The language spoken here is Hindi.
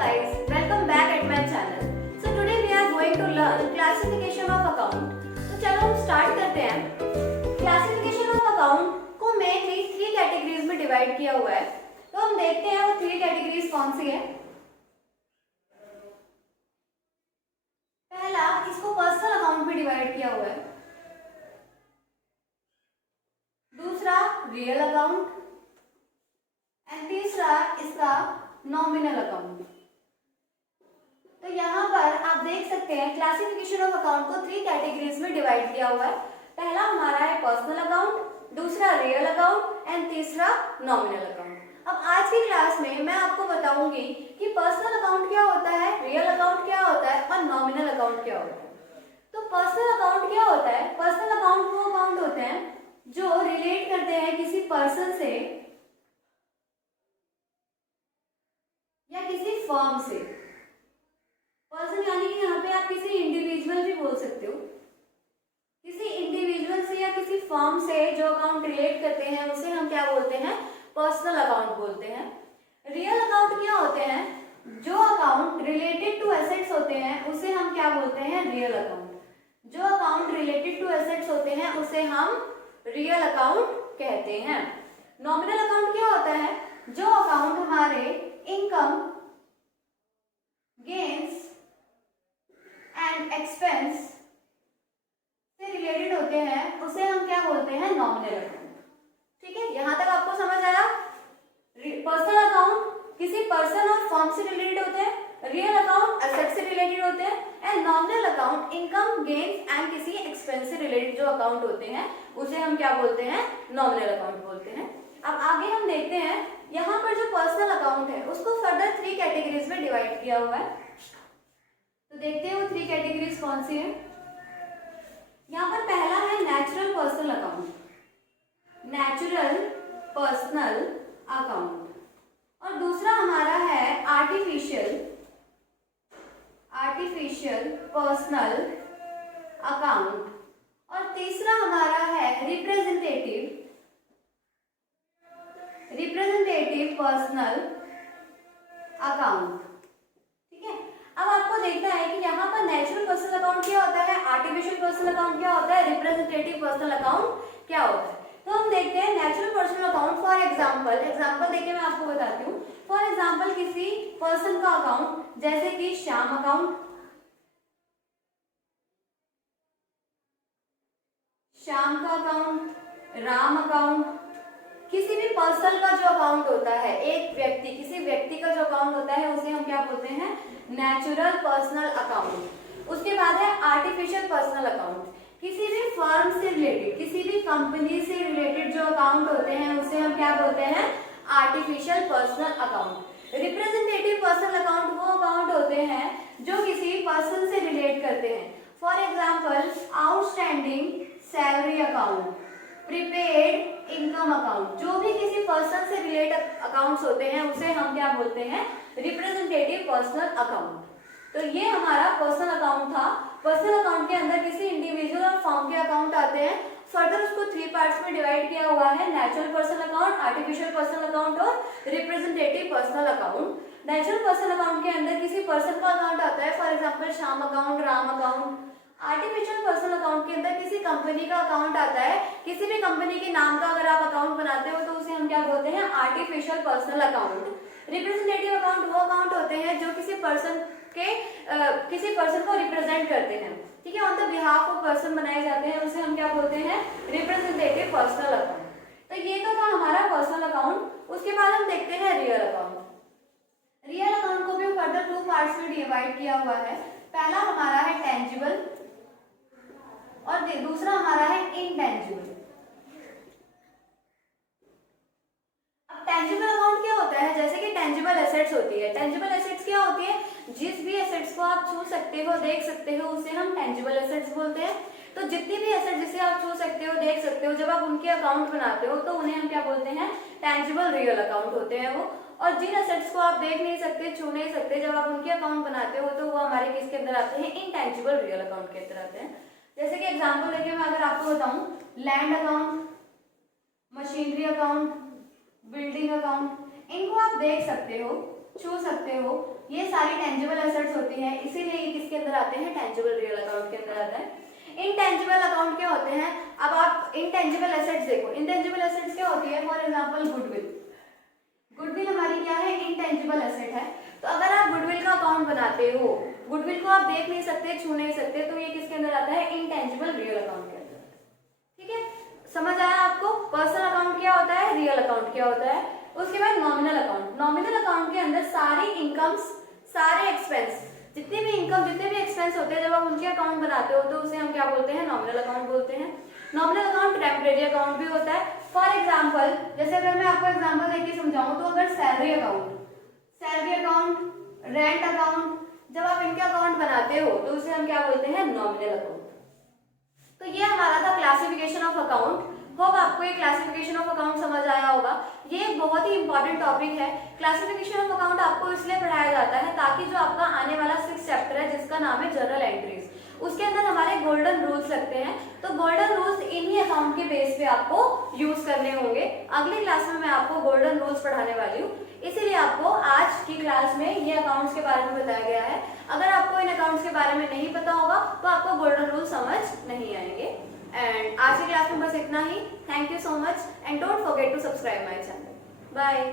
guys, welcome back at my channel. So today we are going to learn classification of account. तो चलो हम स्टार्ट करते हैं. Classification of account को mainly 3 कैटेगरीज में डिवाइड किया हुआ है. तो हम देखते हैं वो 3 कैटेगरीज कौन सी है. पहला, इसको पर्सनल अकाउंट में डिवाइड किया हुआ है. दूसरा रियल अकाउंट एंड तीसरा इसका नॉमिनल अकाउंट. तो यहाँ पर आप देख सकते हैं क्लासिफिकेशन ऑफ अकाउंट को 3 कैटेगरीज में डिवाइड किया हुआ है. पहला हमारा है पर्सनल अकाउंट, दूसरा रियल अकाउंट एंड तीसरा नॉमिनल अकाउंट. अब आज की क्लास में मैं आपको बताऊंगी कि पर्सनल अकाउंट क्या होता है, रियल अकाउंट क्या होता है और नॉमिनल अकाउंट क्या होता है. तो पर्सनल अकाउंट क्या होता है? पर्सनल अकाउंट वो अकाउंट होते हैं जो रिलेट करते हैं किसी पर्सन से या किसी फर्म से. पर्सन यानी कि यहाँ पे आप किसी इंडिविजुअल भी बोल सकते हो. किसी इंडिविजुअल से या किसी फर्म से जो अकाउंट रिलेट करते हैं उसे हम क्या बोलते हैं? पर्सनल अकाउंट बोलते हैं. रियल अकाउंट क्या होते हैं? जो अकाउंट रिलेटेड टू एसेट्स होते हैं उसे हम क्या बोलते हैं? Real account. जो अकाउंट रिलेटेड टू एसेट्स होते हैं उसे हम रियल अकाउंट कहते हैं. नॉमिनल अकाउंट क्या होता है? जो अकाउंट हमारे इनकम, गेन्स एंड एक्सपेंस से रिलेटेड होते हैं उसे हम क्या बोलते हैं? Nominal account. ठीक है, यहां तक आपको समझ आया? पर्सनल अकाउंट किसी पर्सन और फर्म से रिलेटेड होते हैं, रियल अकाउंट एसेट से रिलेटेड होते हैं and nominal account income, gains and किसी एक्सपेंस से रिलेटेड जो अकाउंट होते हैं उसे हम क्या बोलते हैं? नॉमिनल अकाउंट बोलते हैं. अब आगे हम देखते हैं यहाँ पर जो पर्सनल अकाउंट है उसको फर्दर 3 कैटेगरीज में डिवाइड किया हुआ है. तो देखते हैं वो 3 कैटेगरीज कौन सी है. यहाँ पर पहला है natural personal account. Natural personal account. और दूसरा हमारा है आर्टिफिशियल पर्सनल अकाउंट. और तीसरा हमारा है रिप्रेजेंटेटिव पर्सनल अकाउंट. ठीक है, अब आपको देखना है कि यहाँ पर नेचुरल पर्सनल अकाउंट क्या होता है, आर्टिफिशियल पर्सनल अकाउंट क्या होता है, रिप्रेजेंटेटिव पर्सनल अकाउंट क्या होता है. तो हम देखते हैं natural personal account. For example देखिए मैं आपको बताती हूँ. फॉर एग्जांपल किसी पर्सन का अकाउंट जैसे कि श्याम अकाउंट, श्याम का अकाउंट, राम अकाउंट. किसी भी पर्सन का जो अकाउंट होता है, एक व्यक्ति, किसी व्यक्ति का जो अकाउंट होता है उसे हम क्या बोलते हैं? Natural personal account. उसके बाद है आर्टिफिशियल पर्सनल अकाउंट. किसी भी फर्म से रिलेटेड, किसी भी कंपनी से रिलेटेड जो अकाउंट होते हैं उसे हम क्या बोलते हैं? Artificial personal account. Representative personal account वो अकाउंट होते हैं जो किसी पर्सन से रिलेट करते हैं. For example outstanding salary account, prepaid income account. जो भी किसी पर्सन से रिलेटेड अकाउंट्स होते हैं उसे हम क्या बोलते हैं? Representative personal account. तो ये हमारा पर्सनल अकाउंट था. पर्सनल अकाउंट के अंदर किसी इंडिविजुअल और फर्म के अकाउंट आते हैं. फर्दर उसको 3 पार्ट्स में डिवाइड किया हुआ है. Natural personal account, artificial personal account और representative personal account. Natural personal account के अंदर किसी पर्सन का अकाउंट आता है, for example Shyam account, Ram account. Artificial personal account के अंदर किसी कंपनी का अकाउंट आता है. किसी भी कंपनी के नाम का अगर आप अकाउंट बनाते हो तो उसे हम क्या बोलते हैं? Artificial personal account. Representative account वो अकाउंट होते हैं जो किसी पर्सन को रिप्रेजेंट करते हैं. ठीक है, on the behalf of person बनाए जाते हैं, उसे हम क्या बोलते हैं? Representative personal account. तो ये तो था हमारा पर्सनल अकाउंट. उसके बाद हम देखते हैं रियल अकाउंट. रियल अकाउंट को भी फर्दर 2 पार्ट्स में डिवाइड किया हुआ है. पहला हमारा है टेंजिबल और दूसरा हमारा है इनटेंजिबल. अब टेंजिबल अकाउंट क्या होता है? जैसे कि टेंजिबल एसेट्स होती है. टेंजिबल एसेट्स क्या होती है? जिस भी एसेट्स को आप छू सकते हो, देख सकते हो, उसे हम टेंजिबल एसेट्स बोलते हैं. तो जितनी भी एसेट जिसे आप छू सकते हो, देख सकते हो, जब आप उनके अकाउंट बनाते हो तो उन्हें हम क्या बोलते हैं? टेंजिबल रियल अकाउंट होते हैं वो. और जिन एसेट्स को आप देख नहीं सकते, छू नहीं सकते, जब आप उनके अकाउंट बनाते हो तो वो हमारे किसके अंदर आते हैं? इनटेंजिबल रियल अकाउंट के अंदर आते हैं. जैसे कि एग्जांपल लेके मैं अगर आपको बताऊं, land account, machinery account, building account, इनको आप देख सकते हो. छू सकते हो, ये सारी टेंजिबल एसेट्स होती हैं, इसीलिए ये किसके अंदर आते हैं, टेंजिबल रियल अकाउंट के अंदर आते हैं। इनटेंजिबल अकाउंट क्या होते हैं, अब आप इनटेंजिबल एसेट्स देखो, इनटेंजिबल एसेट्स क्या होती है, फॉर एग्जांपल गुडविल। गुडविल हमारी क्या है, इनटेंजिबल एसेट है। तो अगर आप गुडविल का अकाउंट बनाते हो, गुडविल को आप देख नहीं सकते, छू नहीं सकते, तो ये किसके अंदर आता है, इनटेंजिबल रियल अकाउंट के अंदर। ठीक है, समझ आया आपको, पर्सनल अकाउंट क्या होता है, रियल अकाउंट क्या होता है। उसके बाद नॉमिनल अकाउंट, नॉमिनल अकाउंट के अंदर सारी इनकम्स, सारे एक्सपेंस, जितने भी इनकम जितने भी एक्सपेंस होते हैं, जब आप उनके अकाउंट बनाते हो तो उसे हम क्या बोलते हैं, नॉमिनल अकाउंट बोलते हैं। नॉमिनल अकाउंट टेम्परेरी अकाउंट भी होता है। फॉर एग्जाम्पल, जैसे अगर मैं आपको एग्जाम्पल देके समझाऊं, तो अगर सैलरी अकाउंट, रेंट अकाउंट, जब आप इनके अकाउंट बनाते हो तो उसे हम क्या बोलते हैं, नॉमिनल अकाउंट। तो ये हमारा था क्लासिफिकेशन ऑफ अकाउंट। होप आपको ये क्लासिफिकेशन ऑफ अकाउंट समझ आया होगा। ये एक बहुत ही इंपॉर्टेंट टॉपिक है। क्लासिफिकेशन ऑफ अकाउंट आपको इसलिए पढ़ाया जाता है ताकि जो आपका आने वाला 6th चैप्टर है जिसका नाम है जर्नल एंट्रीज, उसके अंदर हमारे गोल्डन रूल्स लगते हैं। तो गोल्डन रूल्स इन्हीं अकाउंट के बेस पे आपको यूज करने होंगे। अगली क्लास में मैं आपको गोल्डन रूल्स पढ़ाने वाली हूँ, इसीलिए आपको आज की क्लास में ये अकाउंट्स के बारे में बताया गया है। अगर आपको इन अकाउंट्स के बारे में नहीं पता होगा तो आपको गोल्डन रूल समझ नहीं आएंगे। एंड आज की क्लास में बस इतना ही। Thank you so much and don't forget to subscribe my channel. Bye.